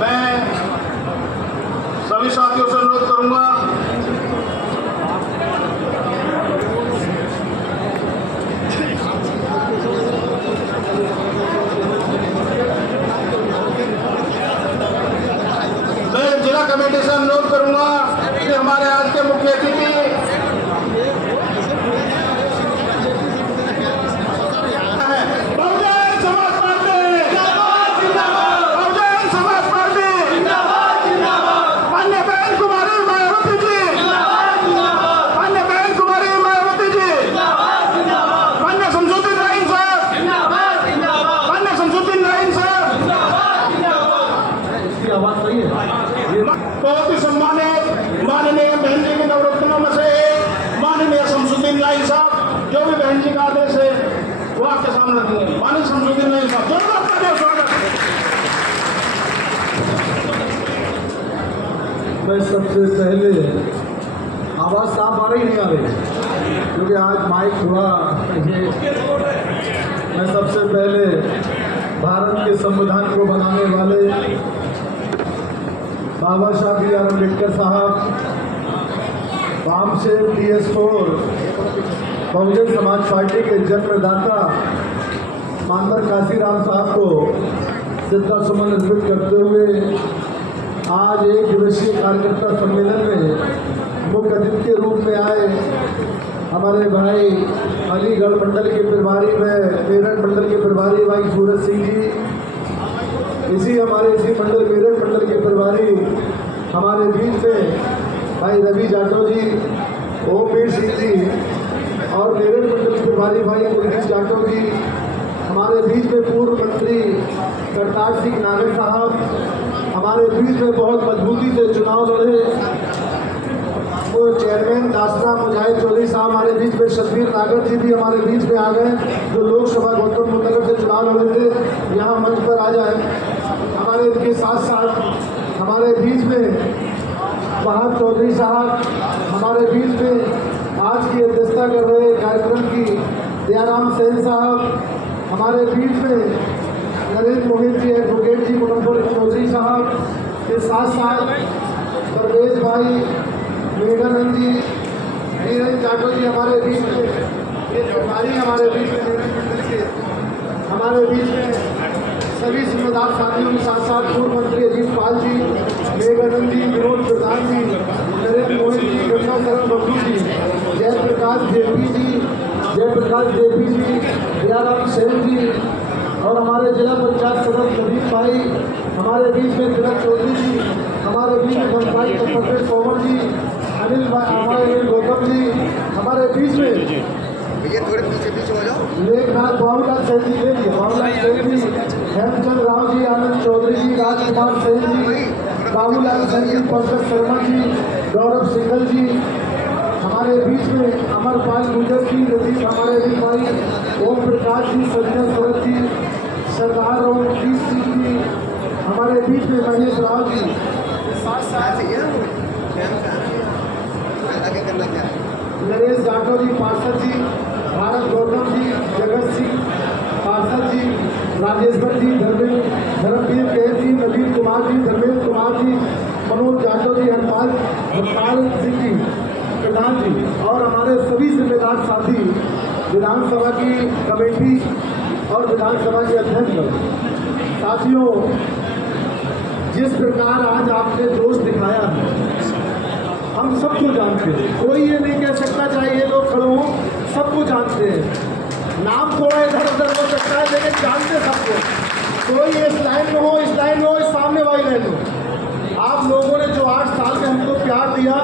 मैं सभी साथियों से अनुरोध करूंगा जिला कमेटी से अनुरोध करूंगा कि हमारे आज के मुख्य अतिथि बहुत ही सम्मानित माननीय बहन जी के नवरत्नों में से माननीय शमसुद्दीन लाइन साहब, जो भी बहन जी का आदेश है वो आपके सामने रखेंगे। माननीय शमसुद्दीन लाइन साहब, जोरदार तालियों से स्वागत। मैं सबसे पहले आवाज़ साफ आ रही नहीं आ रही, क्योंकि आज माइक थोड़ा मैं सबसे पहले भारत के संविधान को बनाने वाले बाबा साहब बी आर अम्बेडकर साहब, वामसेव DS4 बहुजन समाज पार्टी के जन्मदाता मानवर काशीराम साहब को श्रद्धा सुमन अर्पित करते हुए आज एक दिवसीय कार्यकर्ता सम्मेलन में मुख्य अतिथि के रूप में आए हमारे भाई अलीगढ़ मंडल के प्रभारी व मेरठ मंडल के प्रभारी भाई सूरज सिंह जी, इसी मंडल मेरठ मंडल के प्रभारी हमारे बीच में भाई रवि जाटव जी, ओमवीर सिंह जी और मेरठ मंडल के प्रभारी भाई कुलदीप जाटव जी, हमारे बीच में पूर्व मंत्री करतार सिंह नागर साहब, हमारे बीच में बहुत मजबूती से चुनाव लड़े वो चेयरमैन दासरा मुजाहिद चौधरी साहब, हमारे बीच में शब्बीर नागर जी भी हमारे बीच में आ गए, जो लोकसभा गौतम बुद्ध नगर से चुनाव लड़े थे, यहाँ मंच पर आ जाए। हमारे इनके साथ साथ हमारे बीच में वहाब चौधरी साहब, हमारे बीच में आज की अध्यक्षता कर रहे कार्यक्रम की दयाराम सेन साहब, हमारे बीच में नरेंद्र मोहित जी एडवोकेट जी मुनव्वर चौधरी साहब के साथ साथ परवेज भाई मेघानंद जी, नीरज जाटव जी हमारे बीच में, ये प्रभारी हमारे बीच में, हमारे बीच में सभी जिम्मेदार साथियों के साथ साथ पूर्व मंत्री अजीत पाल जी, मेघानंद जी, विनोद प्रधान जी, नरेंद्र मोहन जी, गंगा शरण बब्बू जी, जयप्रकाश जेपी जी, दयाराम सेन जी और हमारे जिला पंचायत सदस्य प्रदीप भाई, हमारे बीच में तिलक चौधरी जी, हमारे बीच में पंचायत सेक्रेटरी सोमर जी, अनिल भाई, हमारे गौतम जी, हमारे बीच में भैया थोड़े पीछे हो जाओ, लेखनाथ बाबूलाल सेन जी, बाबूलाल सेन जी, हेमचंद राव जी, आनंद चौधरी जी, राजकुमार सेन जी, बाबूलाल सेन जी, पंकज शर्मा जी, गौरव सिंघल जी, हमारे बीच में अमरपाल गुजर जी, रतीश हमारे भी भाई, ओम प्रकाश जी, संजय शरद जी, सरदार रणजीत सिंह जी, हमारे बीच में महेश राव जी, साथ नरेश जाटव जी, पार्षद जी, भारत गौतम जी, जगत सिंह पार्षद जी, राजेश्वर जी, धर्मवीर केर जी, नवीन कुमार जी, धर्मेंद्र कुमार जी, मनोज जाटव जी, हरपाल सिंह जी, प्रधान जी और हमारे सभी जिम्मेदार साथी, विधानसभा की कमेटी और विधानसभा के अध्यक्ष साथियों, जिस प्रकार आज आपने जोश दिखाया है हम सबको जानते हैं, कोई ये नहीं कह सकता चाहे ये लोग खड़े हों, सबको जानते हैं, नाम थोड़ा इधर उधर हो सकता है लेकिन जानते सबको, कोई इस लाइन में हो, इस लाइन में हो, इस सामने वाली लाइन में। आप लोगों ने जो 8 साल में हमको प्यार दिया,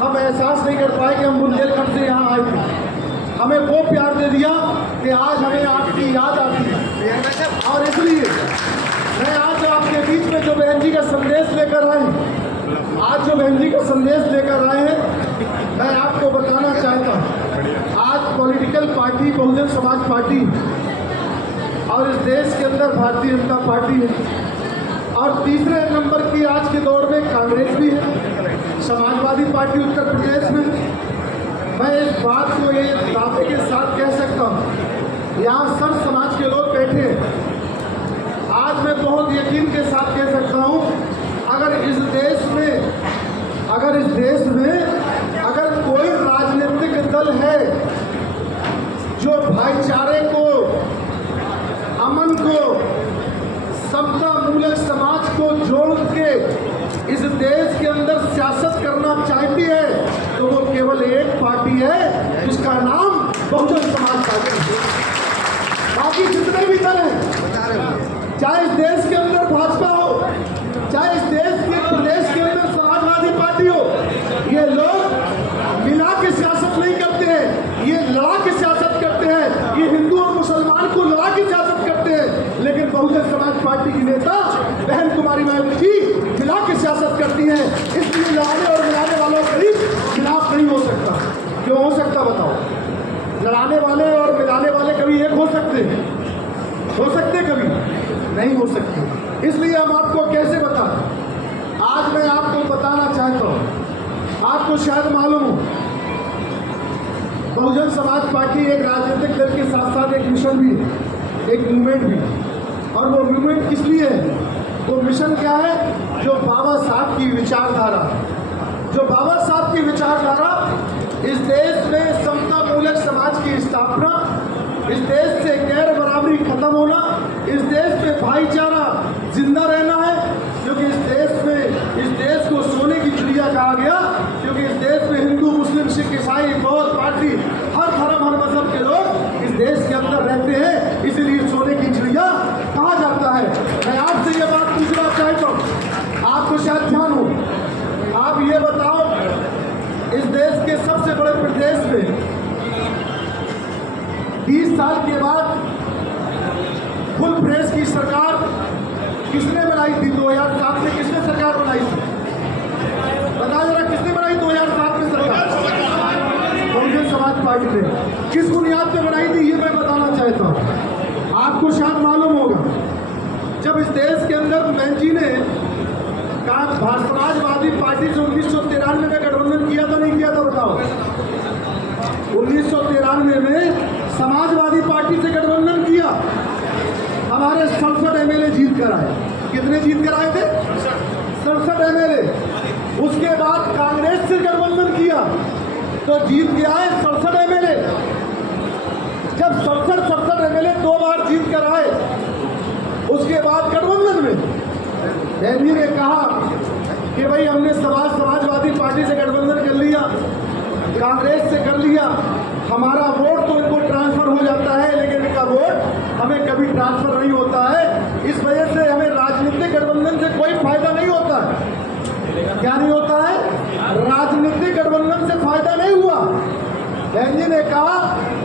हम एहसास नहीं कर पाए कि हम बुंदेलखंड से यहाँ आए थे, हमें वो प्यार दे दिया कि आज हमें आपकी याद आती है। और इसलिए मैं आज आपके बीच में जो बहन जी का संदेश लेकर आए, आज जो बहन जी का संदेश लेकर आए हैं, मैं आपको बताना चाहता हूँ, आज political party Bahujan Samaj party और इस देश के अंदर भारतीय जनता पार्टी है और तीसरे नंबर की आज के दौर में कांग्रेस भी है, समाजवादी पार्टी उत्तर प्रदेश में। मैं इस बात को ये दावे के साथ कह सकता हूँ, यहाँ सब समाज के लोग बैठे हैं। आज मैं बहुत यकीन के साथ कह सकता हूँ अगर इस देश में अगर कोई राजनीतिक दल है जो भाईचारे को, अमन को, समता मूलक समाज को जोड़ के इस देश के अंदर सियासत करना चाहती है, तो वो केवल एक पार्टी है जिसका नाम बहुजन समाज पार्टी है। बाकी जितने भी दल हैं, चाहे इस देश के अंदर भाजपा हो, चाहे इस देश के प्रदेश के अंदर समाजवादी पार्टी हो, ये लोग मिला के सियासत नहीं करते हैं, ये लड़ा के सियासत करते हैं, ये हिंदू और मुसलमान को लड़ा के सियासत करते हैं। लेकिन बहुजन समाज पार्टी की नेता बहन कुमारी मायावती जी मिला के सियासत करती हैं, इसलिए लड़ाने और मिलाने वालों के बीच खिलाफ नहीं हो सकता। क्यों हो सकता बताओ? लड़ाने वाले और मिलाने वाले कभी एक हो सकते हैं? हो सकते कभी? नहीं हो सकते। इसलिए हम आपको कैसे बताएं? आज मैं आपको बताना चाहता हूं, आपको शायद मालूम हो, बहुजन समाज पार्टी एक राजनीतिक दल के साथ साथ एक मिशन भी है, एक मूवमेंट भी। और वो मूवमेंट किस लिए है? वो मिशन क्या है? जो बाबा साहब की विचारधारा, जो बाबा साहब की विचारधारा, इस देश में समता मूलक समाज की स्थापना, इस देश से गैर बराबरी खत्म होना, इस देश में भाईचारा जिंदा रहना है। क्योंकि इस देश को सोने की चिड़िया कहा गया, क्योंकि इस देश में हिंदू, मुस्लिम, सिख, ईसाई, बौद्ध, पारसी, हर धर्म, हर मजहब के लोग इस देश के अंदर रहते हैं, इसीलिए सोने की चिड़िया कहा जाता है। मैं आपसे ये बात पूछना चाहता हूँ, आपको शायद ध्यान हो, आप ये बताओ, इस देश के सबसे बड़े प्रदेश में 20 साल के बाद फुल प्रेस की सरकार किसने बनाई थी? 2007 में किसने सरकार बनाई थी? बताओ जरा, किसने बनाई 2007 में सरकार? बहुजन समाज पार्टी ने। किस बुनियाद पे बनाई थी ये मैं बताना चाहता हूँ। आपको शायद मालूम होगा, जब इस देश के अंदर बहन जी ने समाजवादी पार्टी से 1993 में गठबंधन किया था, नहीं किया था? बताओ। 1993 में समाजवादी पार्टी से गठबंधन किया, हमारे 67 एमएलए जीत कर आए। कितने जीत कर आए थे? 67 एमएलए। उसके बाद कांग्रेस से गठबंधन किया तो जीत के आए 67 एमएलए। जब 67 एमएलए 2 बार जीत कर आए, उसके बाद गठबंधन में बहन जी ने कहा कि भाई हमने समाजवादी पार्टी से गठबंधन कर लिया, कांग्रेस से कर लिया, हमारा वोट तो इनको ट्रांसफर हो जाता है, लेकिन इनका वोट हमें कभी ट्रांसफर नहीं होता है। इस वजह से हमें राजनीतिक गठबंधन से कोई फायदा नहीं होता है। क्या नहीं होता है? राजनीतिक गठबंधन से फायदा नहीं हुआ। बहन जी ने कहा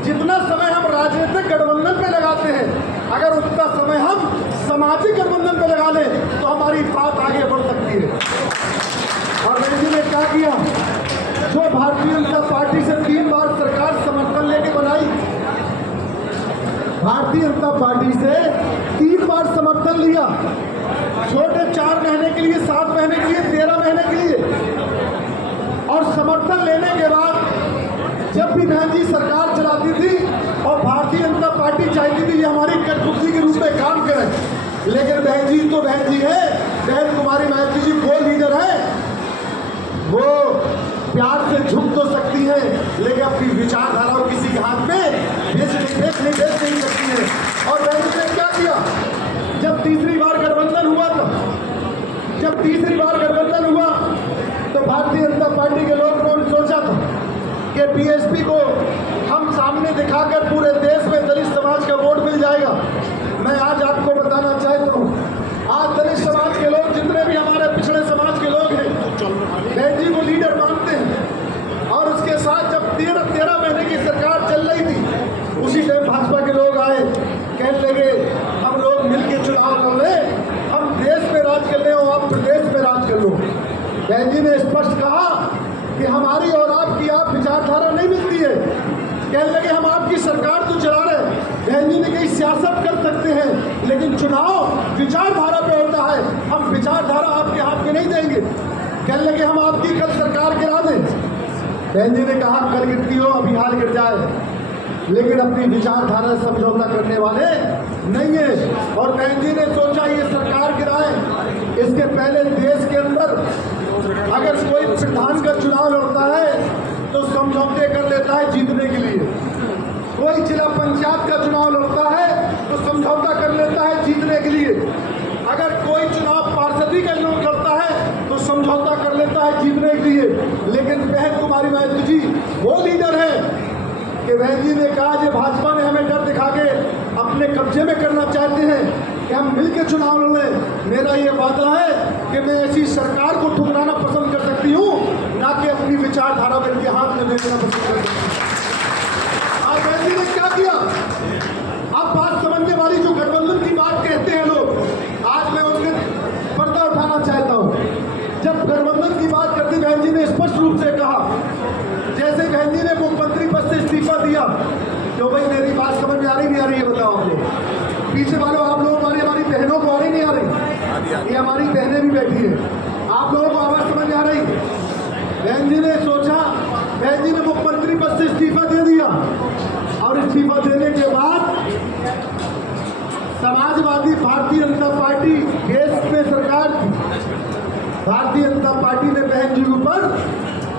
जितना समय हम राजनीतिक गठबंधन पे लगाते हैं, अगर उतना समय हम सामाजिक गठबंधन पे लगा लें तो हमारी बात आगे बढ़ सकती है। और बहन जी ने क्या किया? जो भारतीय जनता पार्टी से 3 बार सरकार समर्थन लेके बनाई, भारतीय जनता पार्टी से 3 बार समर्थन लिया, छोटे 4 महीने के लिए, 7 महीने के लिए, 13 महीने के लिए। और समर्थन लेने के बाद जब भी बहन जी सरकार चलाती थी और भारतीय जनता पार्टी चाहती थी ये हमारी कठपुतली के रूप में काम करें, लेकिन बहन जी तो बहन जी है, बहन कुमारी मायावती जी वो लीडर है, वो प्यार से झुक तो सकती है लेकिन अपनी विचारधारा और किसी के हाथ में भेज नहीं सकती है। और बहन जी ने क्या किया? जब तीसरी बार गठबंधन हुआ तो भारतीय जनता पार्टी के लोगों ने सोचा था कि बीएसपी को हम सामने दिखाकर पूरे देश में दलित समाज का वोट मिल जाएगा। मैं आज आपको बताना चाहता हूँ, आज दलित समाज के लोग, जितने भी हमारे पिछड़े समाज के लोग हैं, बहन जी को लीडर मानते हैं। और उसके साथ जब 13 महीने की सरकार चल रही थी, उसी टाइम भाजपा के लोग आए, कहने लगे हम लोग मिलकर चुनाव लड़ रहे, हम देश में राज कर रहे हो, आप प्रदेश में राज कर लो। बहन जी ने स्पष्ट कहा कि हमारी और आपकी विचारधारा नहीं मिलती है। कहने लगे हम आपकी सरकार तो चला रहे हैं, बहन जी ने कही सियासत कर सकते हैं लेकिन चुनाव विचारधारा पे होता है, हम विचारधारा आपके हाथ में नहीं देंगे। कहने लगे हम आपकी कल सरकार गिरा दें। बहन जी ने कहा कल गिरती हो, अभी हाल गिर जाए। लेकिन अपनी विचारधारा से समझौता करने वाले नहीं है। और बहन जी ने सोचा ये सरकार गिराए, इसके पहले देश के अंदर अगर कोई प्रधान का चुनाव लड़ता है तो समझौते कर लेता है जीतने के लिए, कोई जिला पंचायत का चुनाव लड़ता है तो समझौता कर लेता है जीतने के लिए, अगर कोई चुनाव पार्षदी का लड़ता है तो समझौता कर लेता है जीतने के लिए। लेकिन बहन कुमारी महतो जी वो लीडर है कि बहन जी ने कहा कि भाजपा ने हमें डर दिखा के अपने कब्जे में करना चाहते हैं कि हम मिलकर चुनाव लड़ें। मेरा ये वादा है कि मैं ऐसी सरकार को ठुकराना पसंद कर सकती हूँ, ना कि अपनी विचारधारा को इनके हाथ में देना पसंद कर सकती हूँ। और बहन जी ने क्या किया, आप बात समझने वाली जो गठबंधन की बात कहते हैं लोग, आज मैं उनके पर्दा उठाना चाहता हूँ। जब गठबंधन की बात करती बहन जी ने स्पष्ट रूप से कहा, जैसे बहन जी ने मुख्यमंत्री पद से इस्तीफा दिया, तो भाई मेरी बात समझ में आ रही नहीं आ रही है बताओ आप लोग, पीछे वालों आप लोग हमारी बहनों को आ रही नहीं आ रही, ये हमारी बहनें भी बैठी हैं, आप लोगों को आवाज समझ में आ रही। बहन जी ने सोचा, बहन जी ने मुख्यमंत्री पद से इस्तीफा दे दिया और इस्तीफा देने के बाद समाजवादी भारतीय जनता पार्टी देश में सरकार थी, भारतीय जनता पार्टी ने बहन जी के ऊपर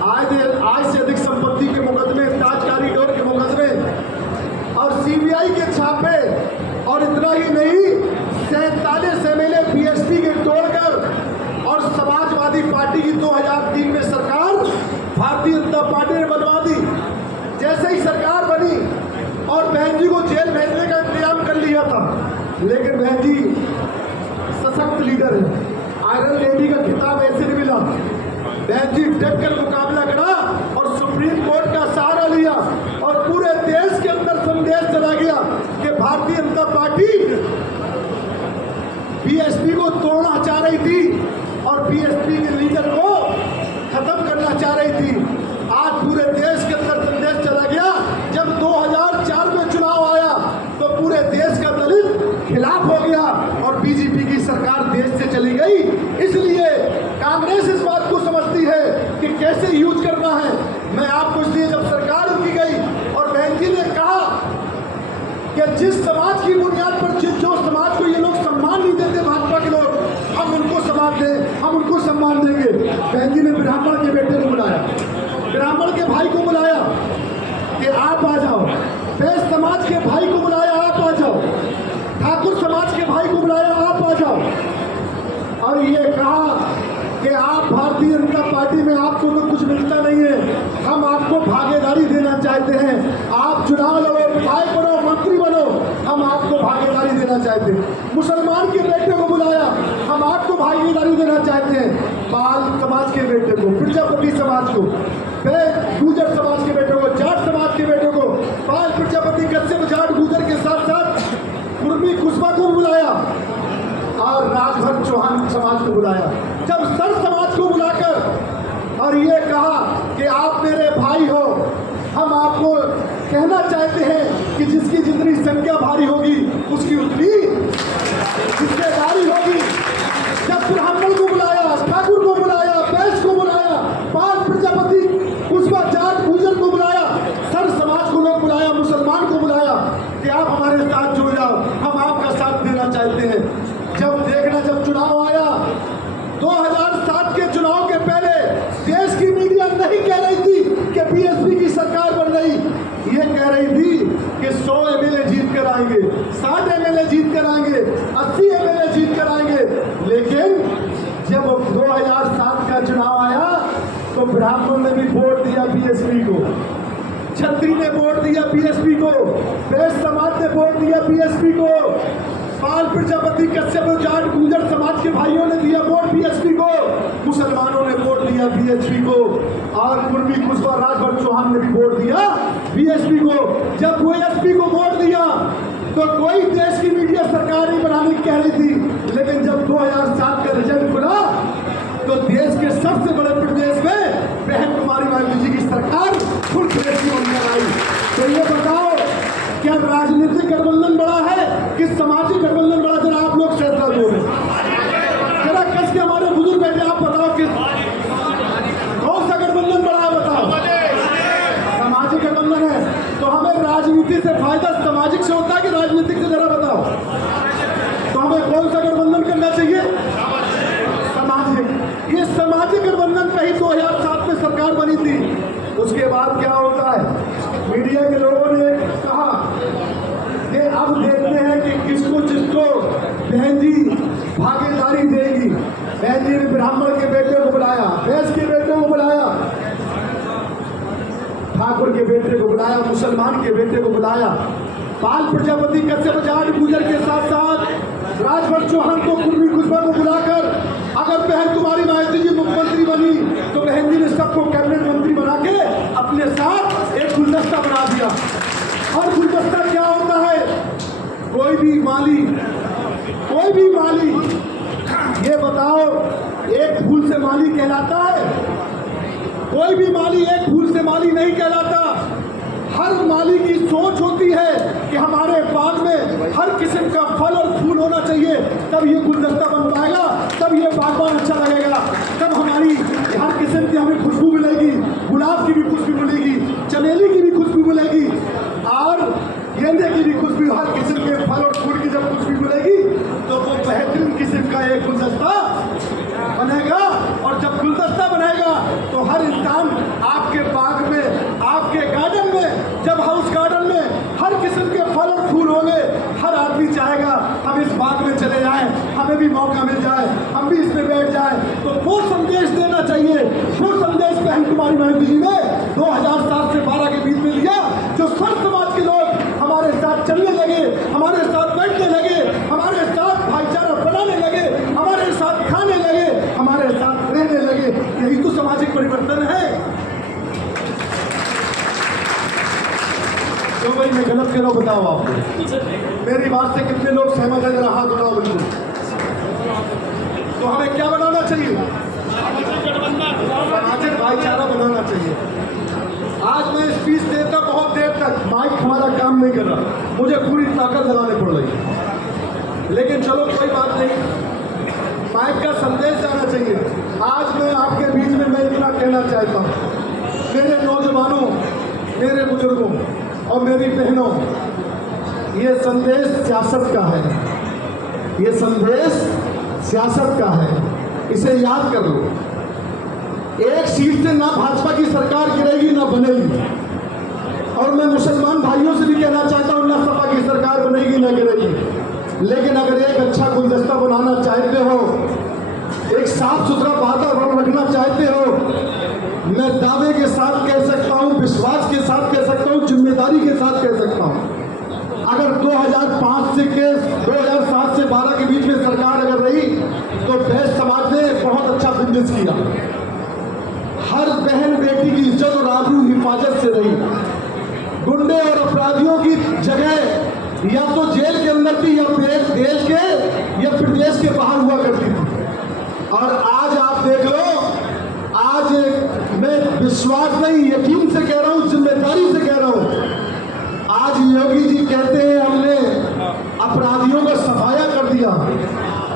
आज से अधिक संपत्ति के मुकदमे, ताज कॉरिडोर के मुकदमे और सीबीआई के छापे, और इतना ही नहीं 47 एमएलए बीएसपी के तोड़कर और समाजवादी पार्टी की 2003 में सरकार भारतीय जनता पार्टी ने बनवा दी। जैसे ही सरकार बनी और बहन जी को जेल भेजने का इंतजाम कर लिया था, लेकिन बहन जी सशक्त लीडर है, आयरन लेडी का खिताब ऐसे नहीं मिला। बहन जी डट कर मुकाबला करा और सुप्रीम कोर्ट का सहारा लिया और पूरे देश के अंदर संदेश चला गया कि भारतीय जनता पार्टी बीएसपी को तोड़ना चाह रही थी और बीएसपी के लीडर को खत्म करना चाह रही थी। आज पूरे देश के अंदर संदेश चला गया। जब 2004 में चुनाव आया तो पूरे देश का दलित खिलाफ हो गया और बीजेपी की सरकार देश से चली गई। इसलिए कांग्रेस इस बात को समझती है कि कैसे यूज करना है। मैं आपको इसलिए जब सरकार उनकी गई और बहन जी ने कहा कि जिस समाज की बुनियाद पर जो समाज को ये लोग सम्मान नहीं देते भाजपा के लोग, हम उनको सम्मान दें, हम उनको सम्मान देंगे। बहन जी ने ब्राह्मण के बेटे को बुलाया, ब्राह्मण के भाई को बुलाया कि आप आ जाओ, वैश्य समाज के भाई को बुलाया आप आ जाओ, ठाकुर समाज के भाई को बुलाया आप आ जाओ, और ये कहा कि आप भारतीय जनता पार्टी में आपको तो कुछ मिलता नहीं है, हम आपको भागीदारी देना चाहते हैं, आप चुनाव लड़ो, विधायक बनो, मंत्री बनो, हम आपको भागीदारी देना चाहते हैं। मुसलमान के बेटे को बुलाया, हम आपको भागीदारी देना चाहते हैं। पाल समाज के बेटे को, प्रजापति समाज को, गुजर समाज के बेटे को, जाट समाज के बेटे को, पाल प्रजापति कश्यप जाट गुजर के साथ साथ कुर्मी कुशवा को बुलाया और राजभर चौहान समाज को बुलाया। जब सर समाज को बुलाकर और ये कहा कि आप मेरे भाई हो, हम आपको कहना चाहते हैं कि जिसकी जितनी संख्या भारी होगी उसकी उतनी जिम्मेदारी होगी। जब ब्राह्मण को बुलाया, ठाकुर को बुलाया, वैश्य को बुलाया, पाल प्रजापति कुशवा जाट गुजर को बुलाया, सर समाज को लोग बुलाया, मुसलमान को बुलाया कि आप हमारे साथ जुड़ जाओ, हम आपका साथ देना चाहते हैं। जब देखना, जब चुनाव आया 2007 के चुनाव के पहले देश की मीडिया नहीं कह रही थी कि बीएसपी की सरकार बन रही, ये कह रही थी कि 100 एमएलए जीत कर आएंगे, 60 एमएलए जीत कर आएंगे, 80 एमएलए जीत कर आएंगे। लेकिन जब 2007 का चुनाव आया तो ब्राह्मण ने भी वोट दिया बीएसपी को, छत्री ने वोट दिया बीएसपी को, वैश्य समाज ने वोट दिया बीएसपी को, पाल प्रजापति कश्यप जाट गुजर समाज के भाइयों ने दिया वोट बीएसपी को, मुसलमानों ने वोट दिया बीएसपी को, और कुर्मी कुशवा राजभर चौहान ने भी वोट दिया बीएसपी को। जब बीएसपी को वोट दिया तो कोई देश की मीडिया सरकार नहीं बनाने की कह रही थी, लेकिन जब 2007 का रिजल्ट खुला तो देश के सबसे बड़े प्रदेश में बहन कुमारी महतो जी की सरकार फुल देश की बनकर आई। तो ये बताओ, क्या राजनीतिक गठबंधन बड़ा है कि सामाजिक गठबंधन बड़ा? जरा आप लोग फैसला दो, जरा कस के हमारे बुजुर्ग बैठे, आप बताओ कि कौन सा गठबंधन बड़ा है? बताओ। सामाजिक गठबंधन है। तो हमें राजनीति ही 2007 में सरकार बनी थी। उसके बाद क्या होता है, मीडिया के लोगों ने कहा कि अब देखते हैं कि किसको किसको बहन जी भागीदारी देगी। बहन जी ने ब्राह्मण के बेटे को बुलाया, वैश्य के बेटे को बुलाया, ठाकुर के बेटे को बुलाया, मुसलमान के बेटे को बुलाया, पाल प्रजापति कश्यप जाट गुजर के साथ साथ राजभर चौहान को कुर्मी कुशवा को बुलाकर अगर बहन तुम्हारी मायावती जी मुख्यमंत्री बनी तो बहन जी ने सबको कैबिनेट मंत्री बना के अपने साथ एक गुलदस्ता बना दिया। और गुलदस्ता क्या होता है, कोई भी माली ये बताओ एक फूल से माली कहलाता है? कोई भी माली एक फूल से माली नहीं कहलाता। हर माली की सोच होती है कि हमारे बाग में हर किस्म का फल और फूल होना चाहिए, तब ये गुलदस्ता बन पाएगा, तब ये बागबान अच्छा लगेगा, तब हमारी हर किस्म की हमें खुशबू मिलेगी, गुलाब की भी खुशबू मिलेगी, चमेली की भी खुशबू मिलेगी और गेंदे की भी खुशबू, हर किस्म के फल और फूल की जब खुशबू मिलेगी तो वो बेहतरीन किस्म का एक गुलदस्ता बनेगा। और जब गुलदस्ता बनेगा तो हर इंसान आपके बाग में, आपके गार्डन में, जब हाउस गार्डन में हर किस्म के फल और फूल होंगे, हर आदमी चाहेगा हम इस बाग में चले जाएं, हमें भी मौका मिल जाए, हम भी इसमें बैठ जाएं। तो वो संदेश देना चाहिए, वो संदेश बहन कुमारी मायावती जी ने 2007 से 12 के बीच में लिया, जो सर्व समाज के लोग हमारे साथ चलने लगे, हमारे साथ बैठने लगे, हमारे साथ भाईचारा बनाने लगे, हमारे साथ खाने लगे, हमारे साथ रहने लगे। यही तो सामाजिक परिवर्तन है। तो भाई मैं गलत कह रहा हूं, बताओ आपको मेरी बात से कितने लोग सहमत है? जरा हाथ उठाओ। बिल्कुल। तो हमें क्या बनाना चाहिए? सामाजिक भाईचारा बनाना चाहिए। आज मैं स्पीच देता बहुत देर तक, माइक हमारा काम नहीं कर रहा, मुझे पूरी ताकत लगानी पड़ रही है, लेकिन चलो कोई बात नहीं, माइक का संदेश जाना चाहिए। आज मैं आपके बीच में मैं इतना कहना चाहता हूँ, मेरे नौजवानों, मेरे बुजुर्गों और मेरी बहनों, ये संदेश सियासत का है, ये संदेश सियासत का है, इसे याद कर लो। एक सीट से ना भाजपा की सरकार गिरेगी ना बनेगी। और मैं मुसलमान भाइयों से भी कहना चाहता हूँ, ना सपा की सरकार बनेगी ना गिरेगी। लेकिन अगर एक अच्छा गुलदस्ता बनाना चाहते हो, एक साफ सुथरा वातावरण रखना चाहते हो, मैं दावे के साथ कह सकता हूँ, विश्वास के साथ कह सकता हूँ, जिम्मेदारी के साथ कह सकता हूँ, अगर 2007 से 12 के बीच में सरकार अगर रही तो वैश्य समाज ने बहुत अच्छा बिजनेस किया। हर बहन बेटी की इज्जत और आबरू हिफाजत से रही। गुंडे और अपराधियों की जगह या तो जेल के अंदर थी या देश के या प्रदेश के बाहर हुआ करती थी। और आज आप देख लो, आज मैं विश्वास नहीं यकीन से कह रहा हूं, जिम्मेदारी से कह रहा हूं, आज योगी जी कहते हैं हमने अपराधियों का सफाया कर दिया।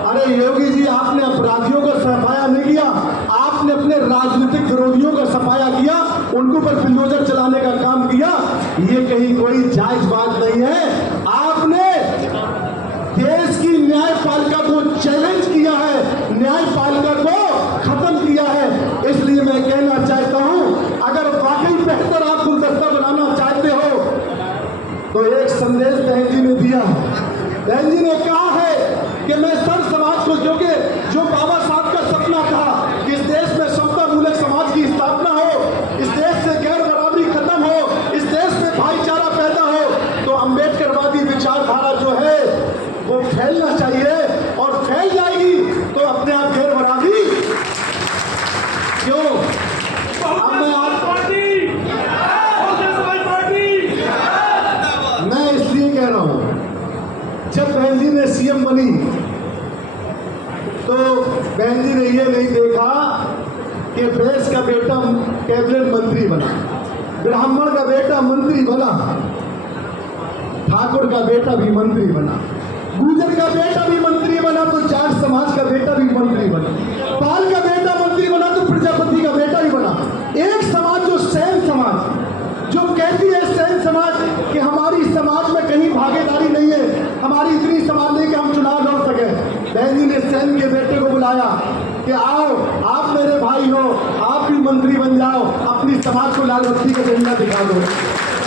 अरे योगी जी, आपने अपराधियों का सफाया नहीं किया, आपने अपने राजनीतिक विरोधियों का सफाया किया, उनके ऊपर बुलडोजर चलाने का काम किया। ये कहीं कोई जायज बात नहीं है। आपने देश की न्यायपालिका को चैलेंज किया है, न्यायपालिका को खत्म किया है। इसलिए मैं कहना चाहता हूं, अगर वाकई बेहतर आप गुलदस्ता बनाना चाहते हो तो एक संदेश बहन जी ने दिया। बहन जी ने कहा है कि मैं सर्व समाज को, क्योंकि जो बाबा साहब का सपना था कि इस देश में समता मूलक समाज की स्थापना हो, इस देश से गैर बराबरी खत्म हो, इस देश में भाईचारा पैदा हो, तो अम्बेडकरवादी विचारधारा जो है वो फैलना चाहिए। और फैल जाएगी तो अपने आप गैर बराबरी क्यों? अब मैं इसलिए कह रहा हूं, जब बहन जी ने सीएम बनी तो बहन जी ने ये नहीं देखा कि वैश्य का बेटा कैबिनेट मंत्री बना, ब्राह्मण का बेटा मंत्री बना, ठाकुर का बेटा भी मंत्री बना, गुर्जर का बेटा भी मंत्री बना, तो जाट समाज का बेटा भी मंत्री बना, पाल का बेटा मंत्री बना, तो प्रजापति का बेटा भी बना। एक समाज जो सैन समाज, जो कहती है सैन समाज कि हमारी समाज में कहीं भागीदारी नहीं है, हमारी इतनी समाज नहीं कि हम चुनाव लड़ सके। बहन जी ने सैन के बेटे को बुलाया कि आओ, आप मेरे भाई हो, आप मंत्री बन जाओ, अपनी समाज को लाल बत्ती का झंडा दिखा दो।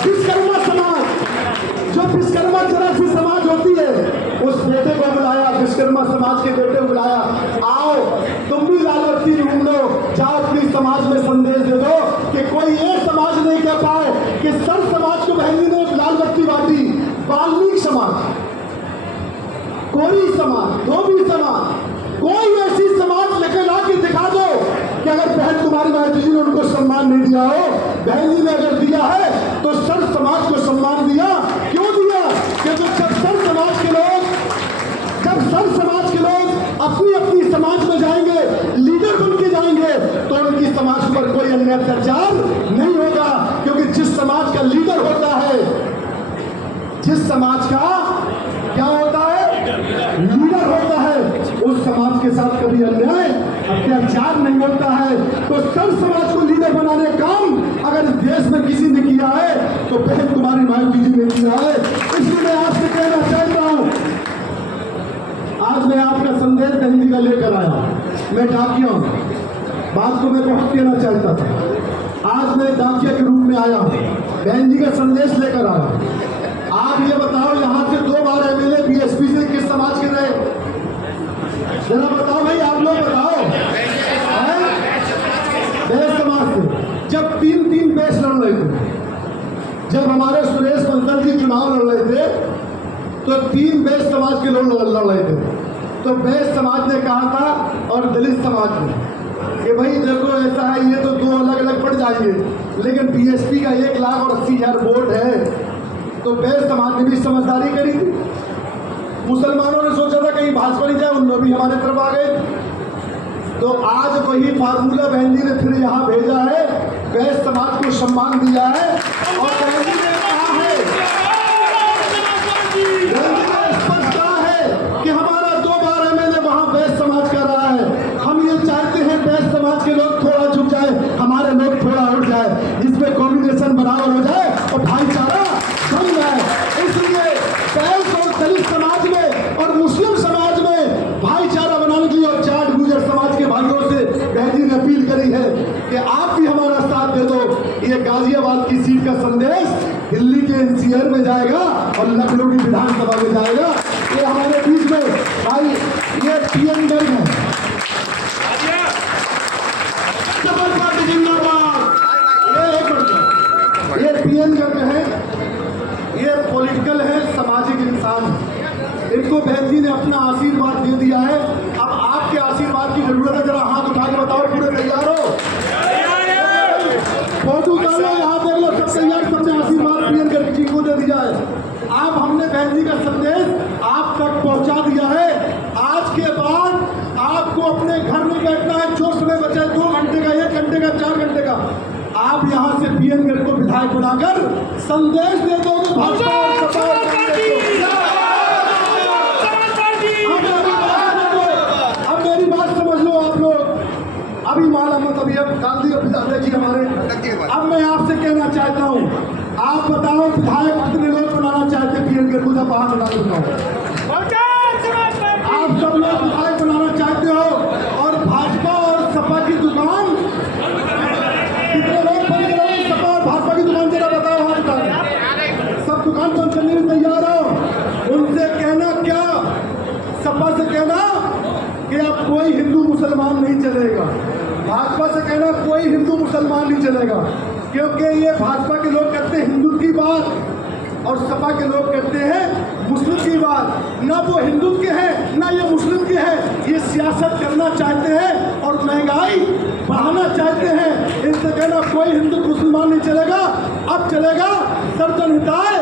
विश्वकर्मा समाज, जो विश्वकर्मा जरा सी समाज होती है, उस बेटे को बुलाया, विश्वकर्मा समाज के बेटे को बुलाया, आओ तुम भी लाल बत्ती ढूंढ लो, जाओ अपनी समाज में संदेश दे दो कि कोई ये समाज नहीं कह पाए कि सर समाज को बहन जी ने लाल बत्ती बांटी। वाल्मीकि समाज, कोई समाज, धोबी समाज, कोई ऐसी समाज लेकर ला के दिखा दो कि अगर बहन तुम्हारी माता जी ने उनको सम्मान नहीं दिया हो, बहन जी ने अगर दिया है तो सर समाज को सम्मान दिया। क्यों दिया? क्योंकि जब सर समाज के लोग अपनी अपनी समाज में जाएंगे, लीडर बन के जाएंगे, तो उनकी समाज पर कोई अन्य अत्याचार नहीं होगा। क्योंकि जिस समाज का लीडर होता है, जिस समाज का क्या होता है, लीडर होता है, उस समाज के साथ कभी अन्याय अत्याचार नहीं होता है। तो सब समाज को लीडर बनाने का काम अगर इस देश में किसी ने किया है तो बहन कुमारी मायावती जी ने किया है। इसलिए मैं आपसे कहना चाहता हूं, आज मैं आपका संदेश बहन जी का लेकर आया। मैं डाकिया हूं, बात को मैं बहुत कहना चाहता था, आज मैं डाकिया के रूप में आया हूं, बहन जी का संदेश लेकर आया। आप ये बताओ, यहां से 2 बार एमएलए बीएसपी से किस समाज के रहे? जरा बताओ भाई, आप लोग बताओ। बैस समाज से। जब 3 बैस लड़ रहे थे, जब हमारे सुरेश बंसल जी चुनाव लड़ रहे थे तो 3 बैस समाज के लोग लड़ रहे थे। तो बैस समाज ने कहा था और दलित समाज ने कि भाई देखो ऐसा है, ये तो 2 अलग अलग पड़ जाएंगे, लेकिन बीएसपी का 1,80,000 वोट है। तो बैस समाज ने भी समझदारी करी थी। मुसलमानों ने सोचा था कहीं भाजपा नहीं जाए, उन्होंने भी हमारे तरफ आ गए। तो आज वही फार्मूला बहन जी ने फिर यहाँ भेजा है, बैस समाज को सम्मान दिया है और बहन जी ने कहा है, स्पष्ट कहा है कि हमारा 2 बार एमएलए वहाँ बैस समाज का रहा है। हम ये चाहते हैं बैस समाज के लोग थोड़ा झुक जाए, हमारे लोग थोड़ा उठ जाए, इसमें कॉम्बिनेशन बराबर हो जाए और भाईचारा बन जाए। इसलिए बैस और दलित समाज में और मुस्लिम समाज में भाईचारा बनाने के लिए और जाट गुजर समाज के भाइयों से बहन जी ने अपील करी है कि आप भी हमारा साथ दे दो। ये गाजियाबाद की सीट का संदेश दिल्ली के एनसीआर में जाएगा और लखनऊ की विधानसभा में जाएगा। ये हमारे बीच में भाई ये पीएन गर्ग है, ये पीएन गर्ग है, ये पॉलिटिकल है, सामाजिक इंसान है। इनको बहन जी ने अपना आशीर्वाद दे दिया है। अब आपके आशीर्वाद की जरूरत है। जरा हाथ उठा के बताओ, पूरे तैयार हो? फोटो डालो, यहाँ देख लो, सब तैयार, सबने आशीर्वाद पीएन गर्ग जी को दे दिया है। अब हमने बहन जी का संदेश आप तक पहुंचा दिया है। आज के बाद आपको अपने घर में बैठना है, जो समय बचा 2 घंटे का, 1 घंटे का, 4 घंटे का, आप यहाँ से पीएन गर्ग को विधायक बनाकर संदेश दे दो कि भाजपा और सपा अब मेरी बात समझ लो आप लोग। अभी माला मत, अभी अब गांधी का पिता देखिए हमारे। अब मैं आपसे कहना चाहता हूँ, आप बताओ विधायक कितने लोग बनाना चाहते हैं पीएन गर्ग को? जब बाहर बना बताओ, आप सब लोग विधायक बनाना चाहते हो। और भाजपा और सपा की दुकान कितने लोग बंद करेंगे? सपा और भाजपा की दुकान जरा बताओ, हाथ उठाओ। सब दुकान बंद करने में तैयार हो। उनसे कहना क्या, सपा से कहना कि अब कोई हिंदू मुसलमान नहीं चलेगा, भाजपा से कहना कोई हिंदू मुसलमान नहीं चलेगा। क्योंकि ये भाजपा के लोग कहते हैं हिंदू की बात और सपा के लोग कहते हैं मुस्लिम की बात। ना वो हिंदू के हैं ना ये मुस्लिम के हैं, ये सियासत करना चाहते हैं और महंगाई बढ़ाना चाहते हैं। इनसे कहना कोई हिंदू मुसलमान नहीं चलेगा। अब चलेगा सर्वजन हिताय